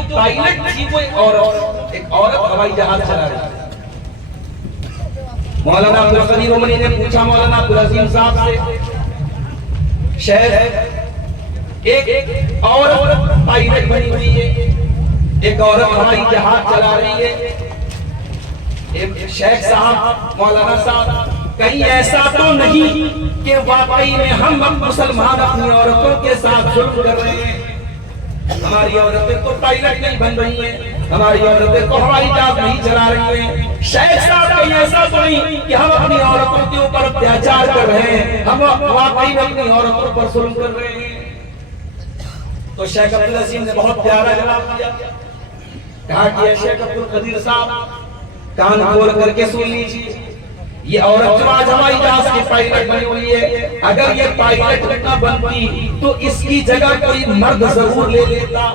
جو پائلٹ تھی وہ ایک عورت ہوائی جہاز چلا رہی تھی۔ مولانا عبدالقدیر عمری نے پوچھا مولانا عبدالعظیم صاحب سے، شیخ ایک عورت پائلٹ بنی ہوئی ہے، ایک عورت ہوائی جہاز چلا رہی ہے، شیخ صاحب مولانا صاحب کہیں ایسا تو نہیں کہ واقعی میں ہم مسلمان اپنی عورتوں کے ساتھ ظلم کر رہے ہیں؟ ہماری عورتیں تو پائلٹ نہیں بن رہی ہیں، ہماری عورتیں تو ہوائی جہاز نہیں چلا رہی ہیں، شیخ صاحب کہیں ایسا تو نہیں کہ ہم اپنی عورتوں کے اوپر اتیاچار کر رہے ہیں، ہم واقعی میں اپنی عورتوں پر ظلم کر رہے ہیں؟ تو شیخ عبدالعظیم نے بہت پیارا جواب دیا، کہا کہ شیخ عبدالقدیر صاحب کان کھول کر کے سن لیجیے، یہ عورت جو آج ہوائی جہاز کی پائلٹ بنی ہوئی ہے، اگر یہ پائلٹ نہ بنتی تو اس کی جگہ کوئی مرد ضرور لے لیتا۔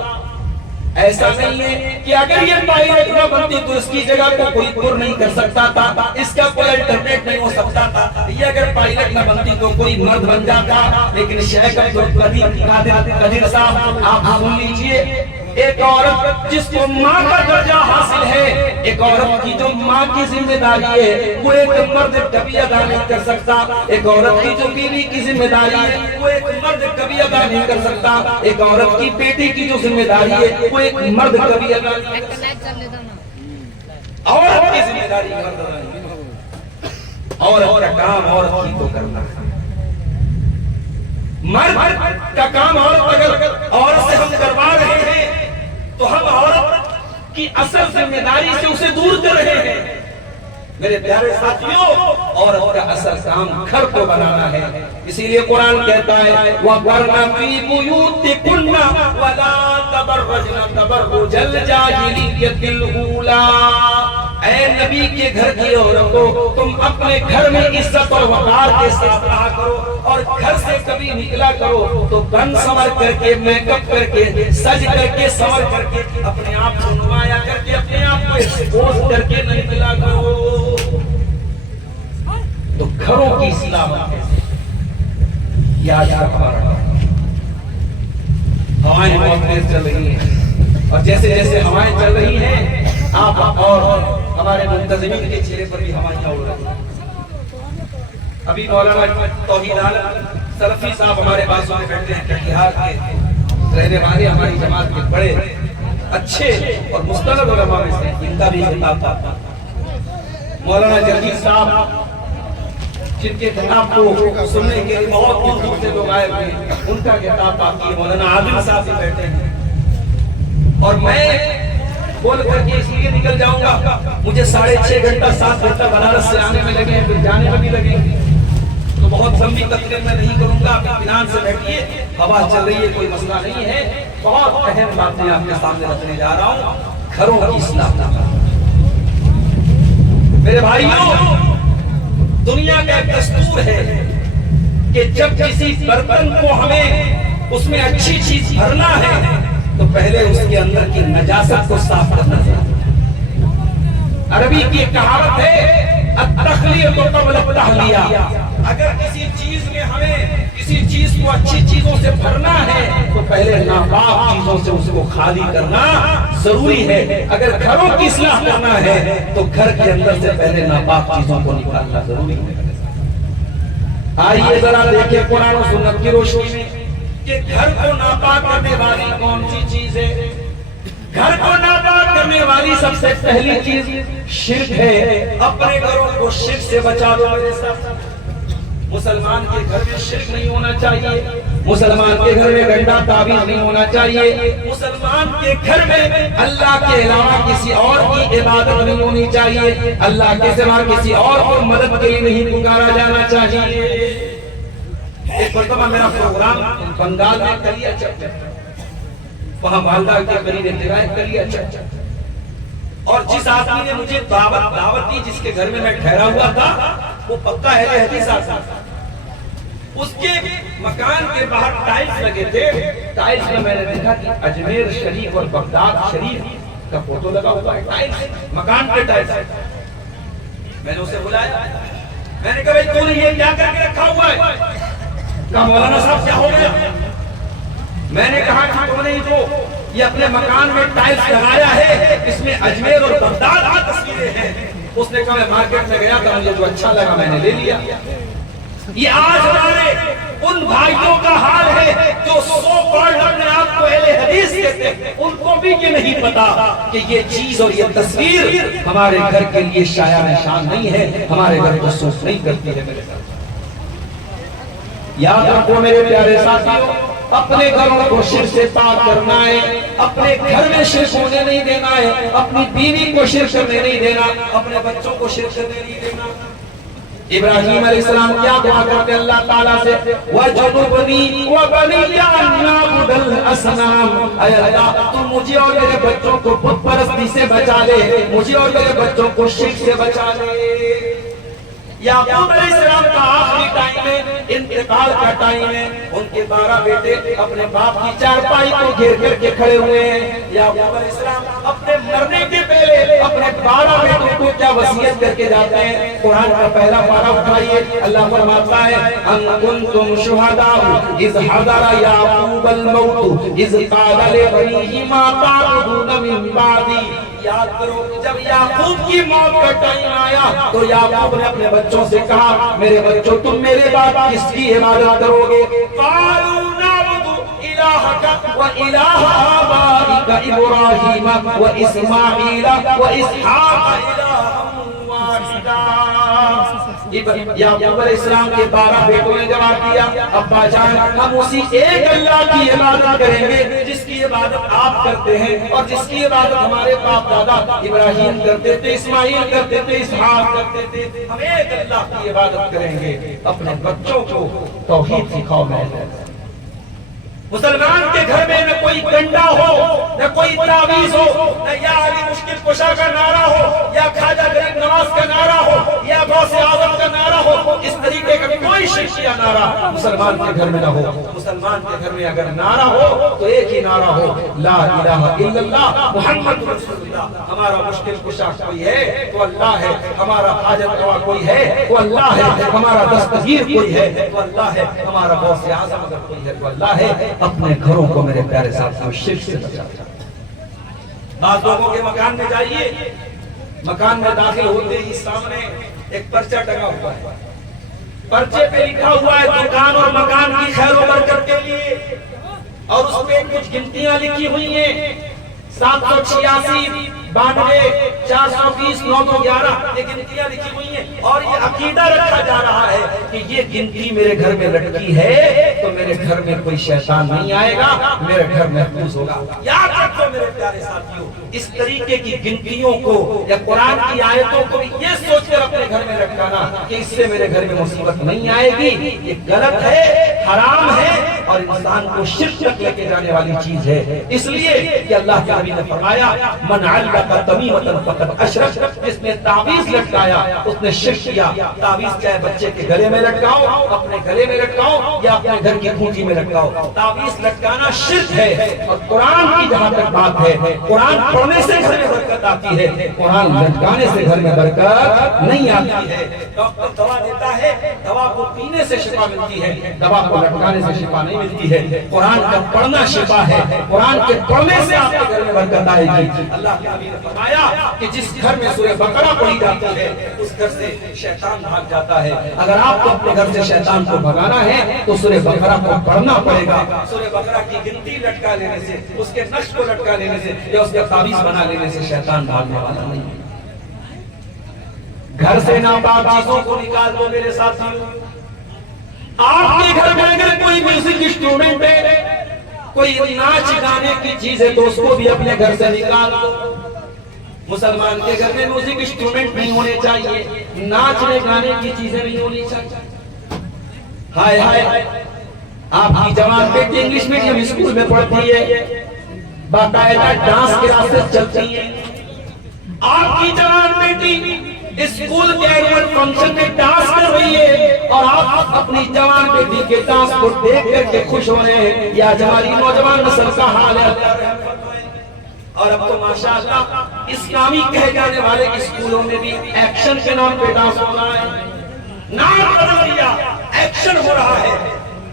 ایسا نہیں ہے کہ اگر یہ پائلٹ نہ بنتی تو اس کی جگہ کو کوئی پر نہیں کر سکتا تھا، اس کا کوئی الٹرنیٹ نہیں ہو سکتا تھا، یہ اگر پائلٹ نہ بنتی تو کوئی مرد بن جاتا۔ لیکن شیخ عبدالقدیر صاحب آپ سن لیجئے، ایک عورت جس کو ماں کا درجہ حاصل ہے، ایک عورت کی جو ماں کی ذمہ داری ہے وہ ایک مرد کبھی ادا نہیں کر سکتا، ایک عورت کی جو بیوی کی ذمہ داری ہے وہ ایک مرد کبھی ادا نہیں کر سکتا، ایک عورت کی بیٹی کی جو ذمہ داری ہے وہ ایک مرد کبھی ادا نہیں کر سکتا۔ عورت کی ذمہ داری مرد ادا نہیں کر سکتا، عورت کا کام عورت کی تو کرنا ہے، مرد کا کام عورت اگر عورت سے ہم کروا رہے ہیں تو ہم عورت کی اصل ذمہ داری سے اسے دور کر رہے ہیں۔ میرے پیارے ساتھیوں، عورت کا اصل کام گھر کو بنانا ہے، اسی لیے قرآن کہتا ہے وَقَرْنَ فِي بُيُوتِكُنَّ وَلَا تَبَرَّجْنَ تَبَرُّجَ الْجَاهِلِيَّةِ الْأُولَىٰ۔ اے نبی کے گھر کی عورتوں، تم اپنے گھر میں عزت اور وقار کے ساتھ رہا کرو، اور گھر سے کبھی نکلا کرو تو بن سمر کر کے، میک اپ کر کے، سج کر کے، سمر کر کے، اپنے آپ کو نمایاں کر کے، اپنے آپ کو ایکسپوز کر کے نہیں نکلا کرو۔ تو گھروں کی اصلاح یہ آج کا ہمارا ہوائیں بہت تیز چل رہی ہیں، اور جیسے جیسے ہوائیں چل رہی ہیں آپ اور ہمارے منتظمین کے چہرے پر بھی ہوائیں اڑ رہی ہیں۔ ابھی مولانا توحید عالم سلفی صاحب ہمارے پاس میں بیٹھے ہیں، کٹیہار کے رہنے والے، ہماری جماعت کے بڑے اچھے اور مستند علماء میں سے، ان کا بھی خطاب تھا۔ مولانا جرگیر صاحب جن کے خطاب کو سننے کے لیے بہت دور دور سے لوگ آئے ہوئے ہیں، ان کا خطاب باقی ہے۔ مولانا عادل صاحب بھی بیٹھے ہیں، اور میں بول کر کے اس لیے نکل جاؤں گا، مجھے 6.5 گھنٹہ 7 گھنٹہ بنارس سے آنے میں لگے ہیں، پھر جانے میں بھی لگے ہیں، تو بہت لمبی تقریر میں نہیں کروں گا، آپ اطمینان سے بیٹھیے، ہوا چل رہی ہے، کوئی مسئلہ نہیں ہے۔ بہت اہم باتیں آپ کے سامنے رکھنے جا رہا ہوں، گھروں کی اصلاح۔ میرے بھائیوں، دنیا کا ایک دستور ہے کہ جب کسی برتن کو ہمیں اس میں اچھی چیز بھرنا ہے تو پہلے اس کے اندر کی نجاست کو صاف کرنا چاہیے۔ عربی کی ایک کہاوت ہے التخلیۃ قبل التحلیہ، اگر کسی چیز میں ہمیں کسی چیز کو اچھی چیزوں سے بھرنا ہے تو پہلے ناپاک چیزوں سے اس کو خالی کرنا ضروری ہے۔ اگر گھروں کی اصلاح کرنا ہے تو گھر کے اندر سے پہلے ناپاک چیزوں کو نکالنا ضروری ہے۔ آئیے ذرا دیکھیں قرآن و سنت کی روشنی میں کہ گھر کو ناپاک کرنے والی کون سی چیز ہے؟ گھر کو ناپاک کرنے والی سب سے پہلی چیز شرک ہے۔ اپنے گھروں کو شرک سے بچا لو میرے ساتھ۔ مسلمان کے گھر میں شرک نہیں ہونا چاہیے، مسلمان کے گھر میں گھنٹا تعویذ نہیں ہونا چاہیے، مسلمان کے گھر میں اللہ کے علاوہ کسی اور کی عبادت نہیں ہونی چاہیے، اللہ کے سوا کسی اور کو مدد کے لیے نہیں پکارا جانا چاہیے۔ ایک مرتبہ میرا پروگرام بنگال میں کلیا چک، وہاں مالدہ کے قریب انتظار کلیا چک، اور جس آدمی نے مجھے دعوت دی، جس کے گھر میں ٹھہرا ہوا تھا، وہ پکا اہل حدیث آدمی تھا۔ اس کے مکان کے باہر ٹائلز لگے تھے، ٹائلز میں میں نے دیکھا کہ اجمیر شریف اور بغداد شریف کا فوٹو لگا ہوا ہے، ٹائلز مکان پہ ٹائلز۔ میں نے اسے بلایا، میں نے کہا بھائی تو نے یہ کیا کر کے رکھا ہوا ہے؟ کہا مولانا صاحب کیا ہو گیا؟ میں نے کہا کہ تو نے یہ اپنے مکان میں ٹائلز لگایا ہے، اس میں اجمیر اور بغداد کی تصویریں ہیں۔ اس نے کہا میں مارکیٹ میں گیا تھا، مجھے جو اچھا لگا میں نے لے لیا۔ یہ آج ہمارے ان بھائیوں کا حال ہے جو سو کالڈ اپنے آپ کو اہل حدیث کہتے ہیں، ان کو بھی یہ نہیں پتا کہ یہ چیز اور یہ تصویر ہمارے گھر کے لیے شایان شان نہیں ہے، ہمارے گھر کو سوچ نہیں کرتی ہے۔ میرے گھر یاد رکھو میرے پیارے ساتھیوں، اپنے گھروں کو شرک سے پاک کرنا ہے، اپنے گھر میں شرک ہونے نہیں دینا ہے، اپنی بیوی کو شرک کرنے نہیں دینا، اپنے بچوں کو شرک کرنے نہیں دینا۔ ابراہیم علیہ السلام کیا دعا کرتے اللہ تعالیٰ سے؟ وَجْنُبْنِي وَبَنِيَّ أَن نَّعْبُدَ الْأَصْنَامَ، اے اللہ تو مجھے اور میرے بچوں کو بت پرستی سے بچا لے، مجھے اور میرے بچوں کو شرک سے بچا لے۔ یعقوب علیہ السلام کا آخری ٹائم ہے، انتقال کا ٹائم ہے، ان کے 12 بیٹے اپنے باپ کی چارپائی کو گھیر کر کے کھڑے ہوئے ہیں۔ یعقوب علیہ السلام اپنے مرنے کے پہلے اپنے 12 بیٹوں کو کیا وصیت کر کے جاتے ہیں؟ قرآن کا پہلا پارہ اٹھائیے، اللہ فرماتا ہے ان کنتم شہداء اذ حضر یعقوب الموت اذ قال لبنیہ ما تعبدون من بعدی۔ یاد کرو جب یعقوب کی موت کا ٹائم آیا تو یعقوب نے اپنے بچوں سے کہا میرے بچوں تم میرے بعد کس کی عبادت کرو گے؟ قالوا نعبد الہک و الہ آبائک ابراہیم و اسماعیل و اسحاق الہا واحدا۔ یعقوب علیہ السلام کے 12 بیٹوں نے جواب دیا ابا جان ہم اسی ایک اللہ کی عبادت کریں گے جس کی عبادت آپ کرتے ہیں اور جس کی عبادت ہمارے باپ دادا ابراہیم کرتے تھے، اسماعیل کرتے تھے، اسحاق کرتے تھے، ہم ایک اللہ کی عبادت کریں گے۔ اپنے بچوں کو توحید سکھاؤ۔ میں مسلمان کے گھر میں نہ کوئی کنڈا ہو، نہ کوئی تعویذ ہو، نہ یا علی مشکل کشا کا نعرہ ہو، یا خواجہ غریب نواز کا نعرہ ہو، یا غوث اعظم کا نعرہ ہو، اس طریقے کا کوئی شرکیہ نعرہ مسلمان کے گھر میں نہ ہو۔ مسلمان کے گھر میں اگر نعرہ ہو تو ایک ہی نعرہ ہو، لا الہ الا اللہ محمد رسول اللہ۔ ہمارا مشکل کشا کوئی ہے تو اللہ ہے، ہمارا حاجت روا کوئی ہے تو اللہ ہے، ہمارا دستگیر کوئی ہے تو اللہ ہے، ہمارا غوث اعظم اگر کوئی ہے تو اللہ ہے۔ اپنے گھروں کو میرے پیارے ساتھیوں شرک سے بچانا۔ بعض لوگوں کے مکان میں جائیے، مکان میں داخل ہوتے ہی سامنے ایک پرچہ ٹنگا ہوا ہے، پرچے پہ لکھا ہوا ہے دکان اور مکان کی خیر و برکت کے لیے، اور اس پہ کچھ گنتیاں لکھی ہوئی ہیں 786 92 420 911 یہ گنتیاں لکھی ہوئی ہیں، اور یہ عقیدہ رکھا جا رہا ہے کہ یہ گنتی میرے گھر میں لٹکی ہے تو میرے گھر میں کوئی شیطان نہیں آئے گا، میرے گھر محفوظ ہوگا۔ یاد رکھو میرے پیارے ساتھیوں، اس طریقے کی گنتیوں کو یا قرآن کی آیتوں کو یہ سوچ کر اپنے گھر میں رکھنا کہ اس سے میرے گھر میں مصیبت نہیں آئے گی، یہ غلط ہے، حرام ہے اور انسان کو شرک تک لے کے جانے والی چیز ہے۔ اس لیے کہ اللہ کے نبی نے فرمایا من علق تمیمۃ فقد اشرک، جس نے تعویذ لٹکایا اس نے شرک کیا۔ تعویذ چاہے بچے کے گلے میں لٹکاؤ، اپنے گلے میں لٹکاؤ یا اپنے گھر کی کھوٹی میں لٹکاؤ، تعویذ لٹکانا شرک ہے۔ اور قرآن کی جہاں تک بات ہے، قرآن پڑھنے سے گھر میں برکت آتی ہے، قرآن لٹکانے سے گھر میں برکت نہیں آتی ہے۔ ڈاکٹر دوا دیتا ہے، دوا کو پینے سے شفا ملتی ہے، دوا کو لٹکانے سے شفا نہیں ملتی ہے۔ قرآن کا پڑھنا شفا ہے، قرآن کے پڑھنے سے آپ کے گھر میں برکت آئے گی۔ اللہ کے نبی نے فرمایا کہ جس گھر میں سورہ بقرہ پڑھی جاتی ہے اس گھر سے شیطان بھاگ جاتا ہے۔ اگر آپ کو اپنے گھر سے شیطان کو بھگانا ہے تو سورہ بقرہ کو پڑھنا پڑے گا۔ سورہ بقرہ کی گنتی لٹکا لینے سے، اس کے نقش کو لٹکا لینے سے یا اس کا تعویذ بنا لینے سے شیطان بھاگنے والا نہیں ہے۔ گھر سے ناپاک چیزوں کو نکال دو میرے ساتھیوں۔ آپ کے گھر میں اگر کوئی میوزک انسٹرومنٹ ہے، کوئی ناچ گانے کی چیز ہے تو اس کو بھی اپنے گھر سے نکال دو۔ مسلمان کے گھر میں میوزک انسٹرومنٹ نہیں ہونے چاہیے، ناچنے گانے کی چیزیں نہیں ہونی چاہیے۔ ہائے ہائے، آپ کی جوان بیٹی انگلش میڈیم اسکول میں پڑھتی ہے، باقاعدہ ڈانس کلاسز چلتی ہیں۔ آپ کی جوان بیٹی اسکول کے اینوئل فنکشن میں ڈانس کر رہی ہے اور آپ اپنی جوان بیٹی کے ڈانس کو دیکھ کر کے خوش ہو رہے ہیں۔ یا ہماری نوجوان نسل کا حال ہے۔ اور اب تو ماشاءاللہ اسلامی کہے جانے والے اسکولوں میں بھی ایکشن کے نام پہ ڈانس ہو رہا ہے، نام بدل دیا، ایکشن ہو رہا ہے۔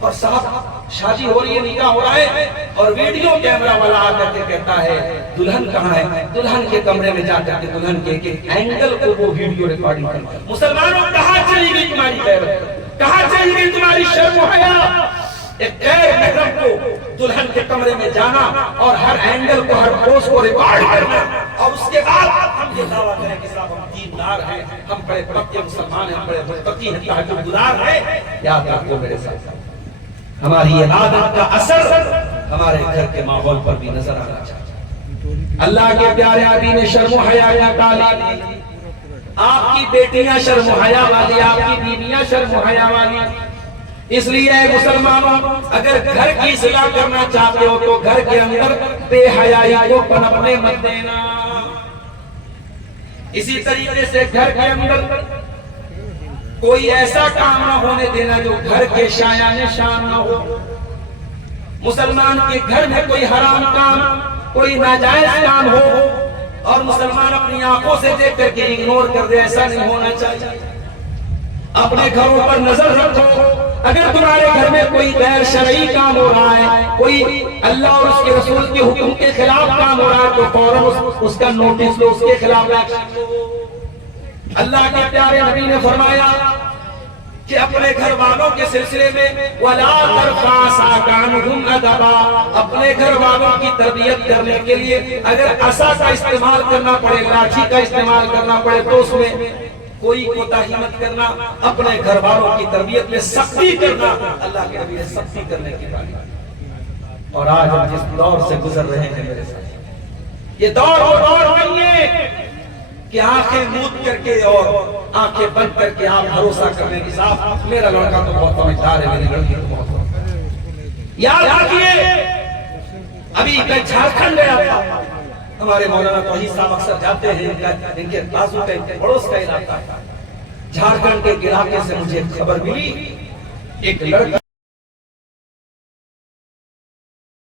اور صاحب شادی ہو رہی ہے، نکاح ہو رہا ہے، اور ویڈیو کیمرہ والا آ کر کے کہتا ہے دلہن کہاں ہے، دلہن کے کمرے میں جا کر کے دلہن کے اینگل کو وہ ویڈیو ریکارڈنگ کرتا ہے۔ مسلمانوں کہاں چلی گئی تمہاری غیرت، کہاں چلی گئی تمہاری شرم و حیا؟ ایک غیر محرم کو دلہن کے کمرے میں جانا اور ہر اینگل کو، ہر پوز کو ریکارڈ کرنا، اور اس کے بعد ہم یہ دعویٰ کریں کہ صاحب ہم دیندار ہیں، ہم بڑے پکے مسلمان ہیں، ہم بڑے متقی ہیں، تہجد گزار ہیں۔ یاد رکھو میرے ساتھ، ہماری یہ عادت کا اثر ہمارے گھر کے ماحول پر بھی نظر آنا چاہیے۔ اللہ کے پیارے آقا نے شرم و حیا کی تعلیم دی۔ آپ کی بیٹیاں شرم و حیا والی، آپ کی بیویاں شرم و حیا والی۔ اس لیے مسلمانوں، اگر گھر کی اصلاح کرنا چاہتے ہو تو گھر کے اندر بے حیائی کو پنپنے مت دینا۔ اسی طریقے سے گھر کے اندر کوئی ایسا کام نہ ہونے دینا جو گھر کے شایان شان نہ ہو۔ مسلمان کے گھر میں کوئی حرام کام، کوئی ناجائز کام ہو اور مسلمان اپنی آنکھوں سے دیکھ کر کے اگنور کر دے، ایسا نہیں ہونا چاہیے۔ اپنے گھروں پر نظر رکھو، اگر تمہارے گھر میں کوئی غیر شرعی کام ہو رہا ہے، کوئی اللہ اور اس کے رسول کے حکم کے خلاف کام ہو رہا ہے، تو فوراً اس کا نوٹس لو، اس کے خلاف ایکشن لو۔ اللہ کے پیارے نبی نے فرمایا کہ اپنے گھر والوں کے سلسلے میں وَلَا تَرْفَعْ عَصَاكَ عَنْهُمْ أَدَبًا، اپنے گھر والوں کی تربیت کرنے کے لیے اگر عصا کا استعمال کرنا پڑے، لاٹھی کا استعمال کرنا پڑے، تو اس میں کوئی کوتاہی مت کرنا۔ اپنے گھر والوں کی تربیت میں سختی کرنا، اللہ کے نبی نے سختی کرنے کی تعلیم۔ اور آج ہم جس دور سے گزر رہے ہیں میرے ساتھ، یہ دور وہ دور نہیں ہے کہ آنکھیں موند کر کے اور آنکھیں بند کر کے آپ بھروسہ کرنے کی صاحب میرا لڑکا تو بہت سمجھدار ہے، میری لڑکی تو بہت سمجھدار۔ یاد رکھیے، ابھی میں جھارکھنڈ گیا تھا، ہمارے مولانا توحید صاحب اکثر جاتے ہیں، ان کے بازو کا پڑوس کا علاقہ، جھارکھنڈ کے علاقے سے مجھے خبر ملی ایک لڑکا